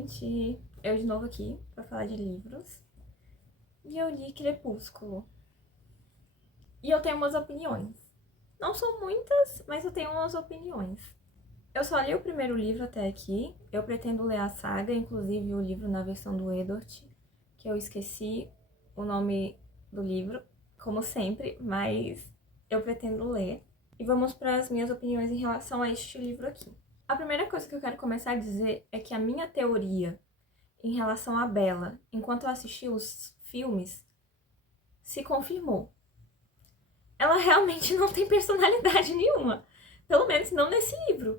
gente! Eu de novo aqui pra falar de livros. E eu li Crepúsculo. E eu tenho umas opiniões. Não são muitas, mas eu tenho umas opiniões. Eu só li o primeiro livro até aqui. Eu pretendo ler a saga, inclusive o livro na versão do Edward, que eu esqueci o nome do livro, como sempre, mas eu pretendo ler. E vamos para as minhas opiniões em relação a este livro aqui. A primeira coisa que eu quero começar a dizer é que a minha teoria em relação à Bella, enquanto eu assisti os filmes, se confirmou. Ela realmente não tem personalidade nenhuma. Pelo menos não nesse livro.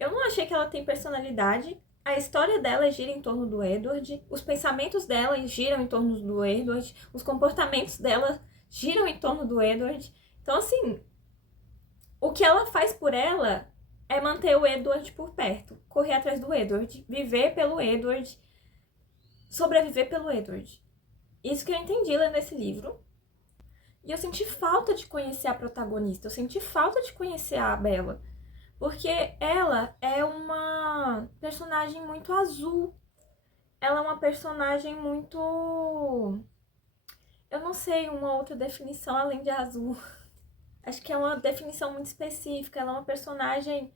Eu não achei que ela tem personalidade. A história dela gira em torno do Edward. Os pensamentos dela giram em torno do Edward. Os comportamentos dela giram em torno do Edward. Então, assim, o que ela faz por ela é manter o Edward por perto. Correr atrás do Edward. Viver pelo Edward. Sobreviver pelo Edward. Isso que eu entendi lendo esse livro. E eu senti falta de conhecer a protagonista. Eu senti falta de conhecer a Bella. Porque ela é uma personagem muito azul. Ela é uma personagem muito... Eu não sei uma outra definição além de azul. Acho que é uma definição muito específica. Ela é uma personagem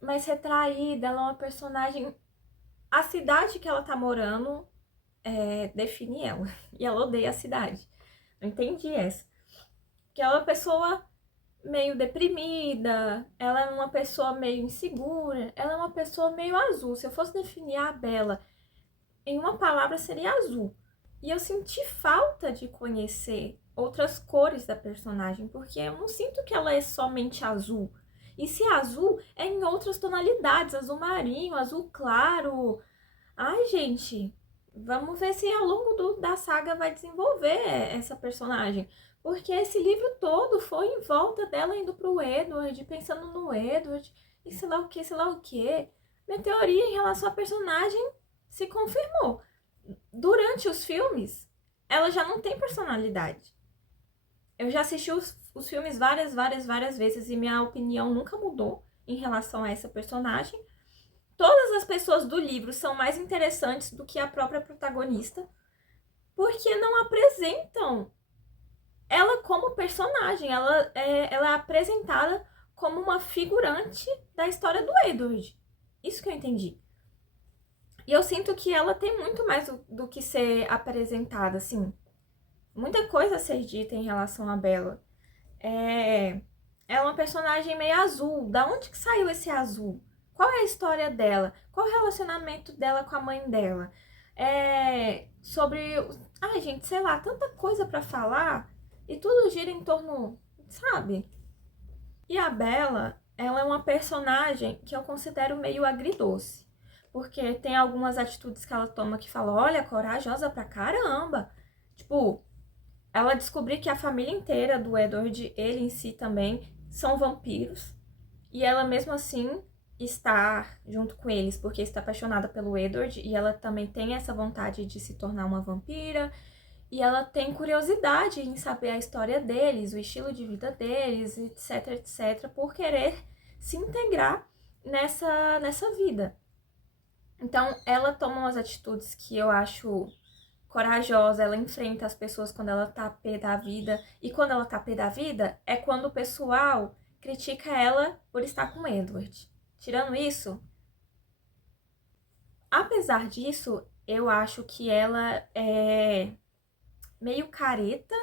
mais retraída. Ela é uma personagem... A cidade que ela tá morando define ela. E ela odeia a cidade. Não entendi essa. Que ela é uma pessoa meio deprimida, ela é uma pessoa meio insegura, ela é uma pessoa meio azul. Se eu fosse definir a Bella em uma palavra, seria azul. E eu senti falta de conhecer outras cores da personagem, porque eu não sinto que ela é somente azul. E se é azul, é em outras tonalidades, azul marinho, azul claro. Ai, gente, vamos ver se ao longo da saga vai desenvolver essa personagem. Porque esse livro todo foi em volta dela indo pro Edward, pensando no Edward, e sei lá o que, sei lá o que. Minha teoria em relação à personagem se confirmou. Durante os filmes, ela já não tem personalidade. Eu já assisti os filmes várias vezes e minha opinião nunca mudou em relação a essa personagem. Todas as pessoas do livro são mais interessantes do que a própria protagonista, porque não apresentam ela como personagem. Ela é apresentada como uma figurante da história do Edward. Isso que eu entendi. E eu sinto que ela tem muito mais do que ser apresentada, assim. Muita coisa a ser dita em relação a Bella. Ela é uma personagem meio azul. Da onde que saiu esse azul? Qual é a história dela? Qual é o relacionamento dela com a mãe dela? Sobre... Ai, gente, sei lá, tanta coisa pra falar. E tudo gira em torno, sabe? E a Bella, ela é uma personagem que eu considero meio agridoce. Porque tem algumas atitudes que ela toma que fala, olha, corajosa pra caramba. Tipo, ela descobriu que a família inteira do Edward, ele em si também, são vampiros. E ela mesmo assim está junto com eles porque está apaixonada pelo Edward. E ela também tem essa vontade de se tornar uma vampira. E ela tem curiosidade em saber a história deles, o estilo de vida deles, etc, etc, por querer se integrar nessa vida. Então, ela toma umas atitudes que eu acho corajosa, ela enfrenta as pessoas quando ela tá pé da vida. E quando ela tá pé da vida, é quando o pessoal critica ela por estar com Edward. Tirando isso, apesar disso, eu acho que ela é meio careta,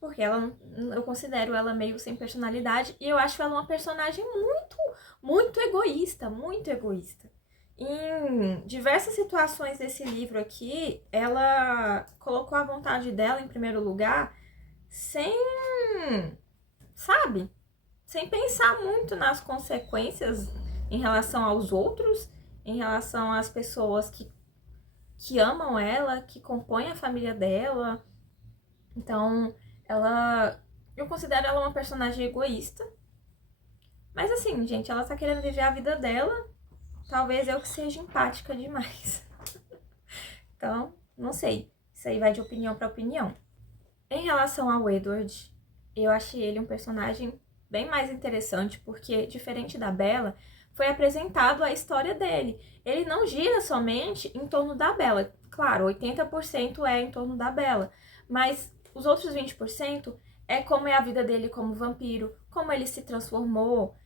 porque eu considero ela meio sem personalidade, e eu acho ela uma personagem muito egoísta, muito egoísta. Em diversas situações desse livro aqui, ela colocou a vontade dela em primeiro lugar, sem, sabe, sem pensar muito nas consequências em relação aos outros, em relação às pessoas que amam ela, que compõem a família dela. Então, eu considero ela uma personagem egoísta. Mas assim, gente, ela tá querendo viver a vida dela. Talvez eu que seja empática demais. Então, não sei. Isso aí vai de opinião para opinião. Em relação ao Edward, eu achei ele um personagem bem mais interessante, porque, diferente da Bella, foi apresentado a história dele. Ele não gira somente em torno da Bella. Claro, 80% é em torno da Bella, mas os outros 20% é como é a vida dele como vampiro, como ele se transformou,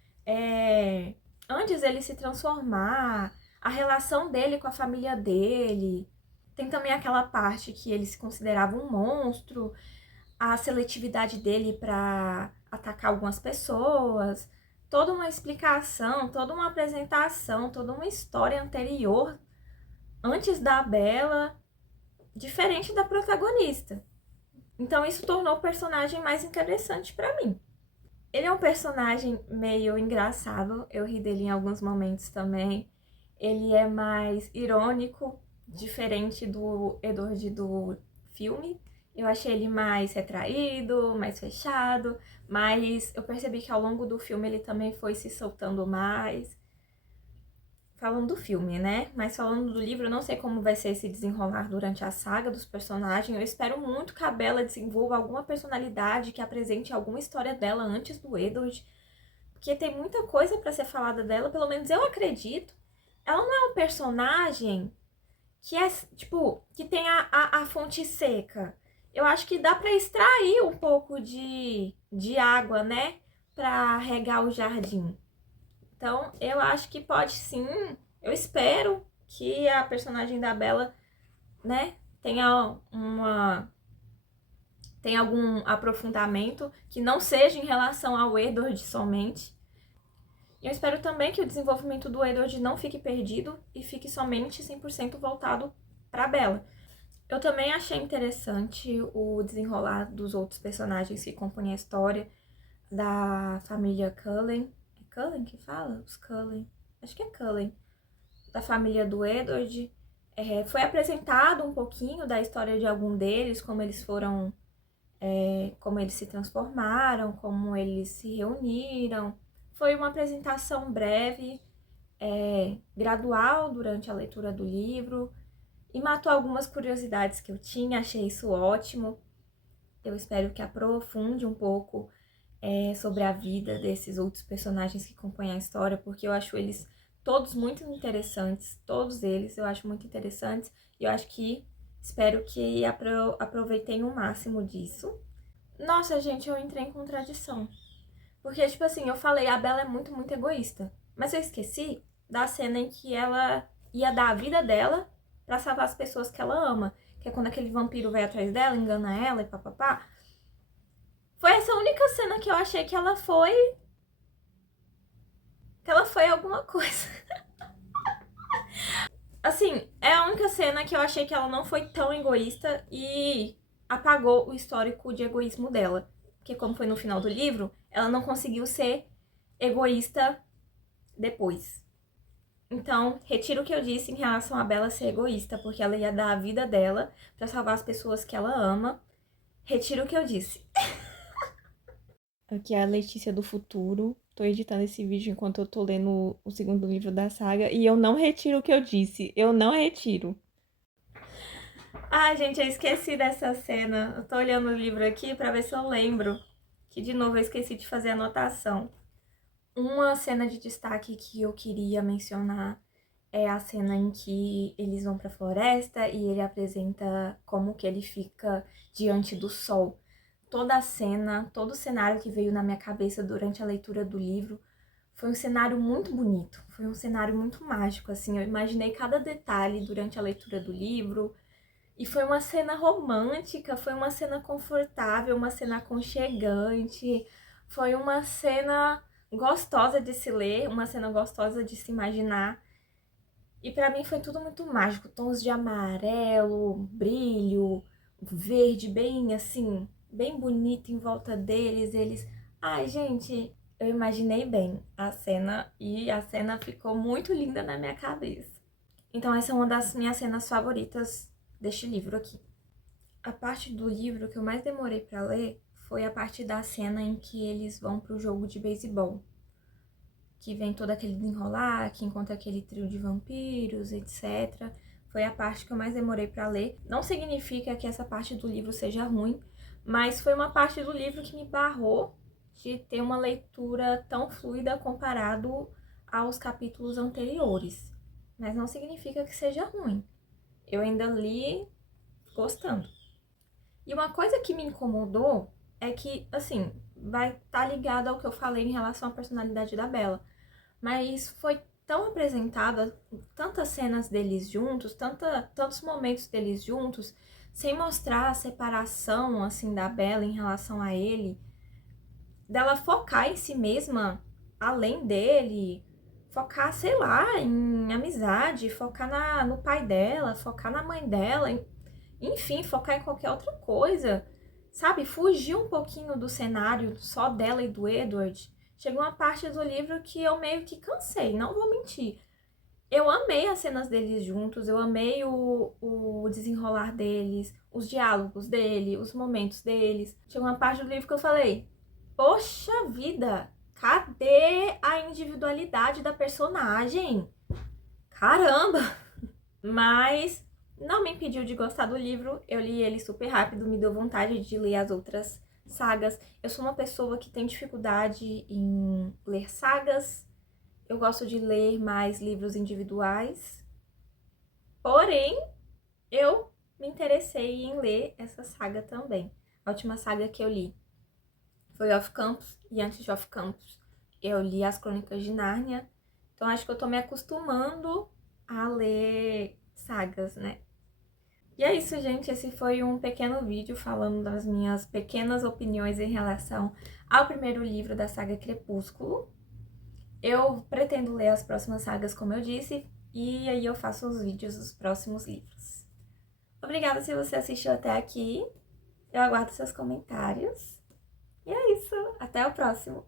antes ele se transformar, a relação dele com a família dele. Tem também aquela parte que ele se considerava um monstro, a seletividade dele para atacar algumas pessoas, toda uma explicação, toda uma apresentação, toda uma história anterior, antes da Bella, diferente da protagonista. Então isso tornou o personagem mais interessante para mim. Ele é um personagem meio engraçado, eu ri dele em alguns momentos também. Ele é mais irônico, diferente do Edward do filme. Eu achei ele mais retraído, mais fechado, mas eu percebi que ao longo do filme ele também foi se soltando mais. Falando do filme, né? Mas falando do livro, eu não sei como vai ser esse desenrolar durante a saga dos personagens. Eu espero muito que a Bella desenvolva alguma personalidade, que apresente alguma história dela antes do Edward, porque tem muita coisa para ser falada dela, pelo menos eu acredito. Ela não é um personagem que é, tipo, que tem a fonte seca. Eu acho que dá para extrair um pouco de água, né? Para regar o jardim. Então, eu acho que pode sim. Eu espero que a personagem da Bella, né, tenha algum aprofundamento que não seja em relação ao Edward somente. E eu espero também que o desenvolvimento do Edward não fique perdido e fique somente 100% voltado para Bella. Eu também achei interessante o desenrolar dos outros personagens que compõem a história, da família Cullen. É Cullen que fala? Os Cullen. Acho que é Cullen. Da família do Edward. Foi apresentado um pouquinho da história de algum deles, como eles foram, como eles se transformaram, como eles se reuniram. Foi uma apresentação breve, gradual durante a leitura do livro, e matou algumas curiosidades que eu tinha, achei isso ótimo. Eu espero que aprofunde um pouco sobre a vida desses outros personagens que compõem a história, porque eu acho eles todos muito interessantes, todos eles eu acho muito interessantes, e eu acho que espero que aproveitem o máximo disso. Nossa, gente, eu entrei em contradição. Porque, tipo assim, eu falei, a Bella é muito, muito egoísta. Mas eu esqueci da cena em que ela ia dar a vida dela pra salvar as pessoas que ela ama. Que é quando aquele vampiro vai atrás dela, engana ela e papapá. Foi essa única cena que eu achei que ela foi. Que ela foi alguma coisa. Assim, é a única cena que eu achei que ela não foi tão egoísta e apagou o histórico de egoísmo dela. Porque, como foi no final do livro, ela não conseguiu ser egoísta depois. Então, retiro o que eu disse em relação a Bella ser egoísta, porque ela ia dar a vida dela pra salvar as pessoas que ela ama. Retiro o que eu disse. Aqui é a Letícia do futuro. Tô editando esse vídeo enquanto eu tô lendo o segundo livro da saga. E eu não retiro o que eu disse. Eu não retiro. Ai, gente, eu esqueci dessa cena. Eu tô olhando o livro aqui pra ver se eu lembro. Que, de novo, eu esqueci de fazer anotação. Uma cena de destaque que eu queria mencionar é a cena em que eles vão pra floresta e ele apresenta como que ele fica diante do sol. Toda a cena, todo o cenário que veio na minha cabeça durante a leitura do livro foi um cenário muito bonito, foi um cenário muito mágico, assim, eu imaginei cada detalhe durante a leitura do livro, e foi uma cena romântica, foi uma cena confortável, uma cena aconchegante, foi uma cena gostosa de se ler, uma cena gostosa de se imaginar. E pra mim foi tudo muito mágico, tons de amarelo, brilho, verde, bem assim, bem bonito em volta deles, eles... Ai, gente, eu imaginei bem a cena e a cena ficou muito linda na minha cabeça. Então essa é uma das minhas cenas favoritas deste livro aqui. A parte do livro que eu mais demorei pra ler foi a parte da cena em que eles vão pro jogo de beisebol. Que vem todo aquele desenrolar, que encontra aquele trio de vampiros, etc. Foi a parte que eu mais demorei para ler. Não significa que essa parte do livro seja ruim, mas foi uma parte do livro que me barrou de ter uma leitura tão fluida comparado aos capítulos anteriores, mas não significa que seja ruim. Eu ainda li gostando. E uma coisa que me incomodou é que, assim, vai estar ligado ao que eu falei em relação à personalidade da Bella, mas foi tão apresentada, tantas cenas deles juntos, tantos momentos deles juntos, sem mostrar a separação, assim, da Bella em relação a ele, dela focar em si mesma, além dele, focar, sei lá, em amizade, focar no pai dela, focar na mãe dela, enfim, focar em qualquer outra coisa, sabe? Fugir um pouquinho do cenário só dela e do Edward. Chegou uma parte do livro que eu meio que cansei, não vou mentir. Eu amei as cenas deles juntos, eu amei o desenrolar deles, os diálogos dele, os momentos deles. Chegou uma parte do livro que eu falei, poxa vida, cadê a individualidade da personagem? Caramba! Mas não me impediu de gostar do livro, eu li ele super rápido, me deu vontade de ler as outras sagas. Eu sou uma pessoa que tem dificuldade em ler sagas, eu gosto de ler mais livros individuais, porém, eu me interessei em ler essa saga também. A última saga que eu li foi Off Campus, e antes de Off Campus eu li As Crônicas de Nárnia, então acho que eu tô me acostumando a ler sagas, né? E é isso, gente. Esse foi um pequeno vídeo falando das minhas pequenas opiniões em relação ao primeiro livro da saga Crepúsculo. Eu pretendo ler as próximas sagas, como eu disse, e aí eu faço os vídeos dos próximos livros. Obrigada se você assistiu até aqui. Eu aguardo seus comentários. E é isso. Até o próximo.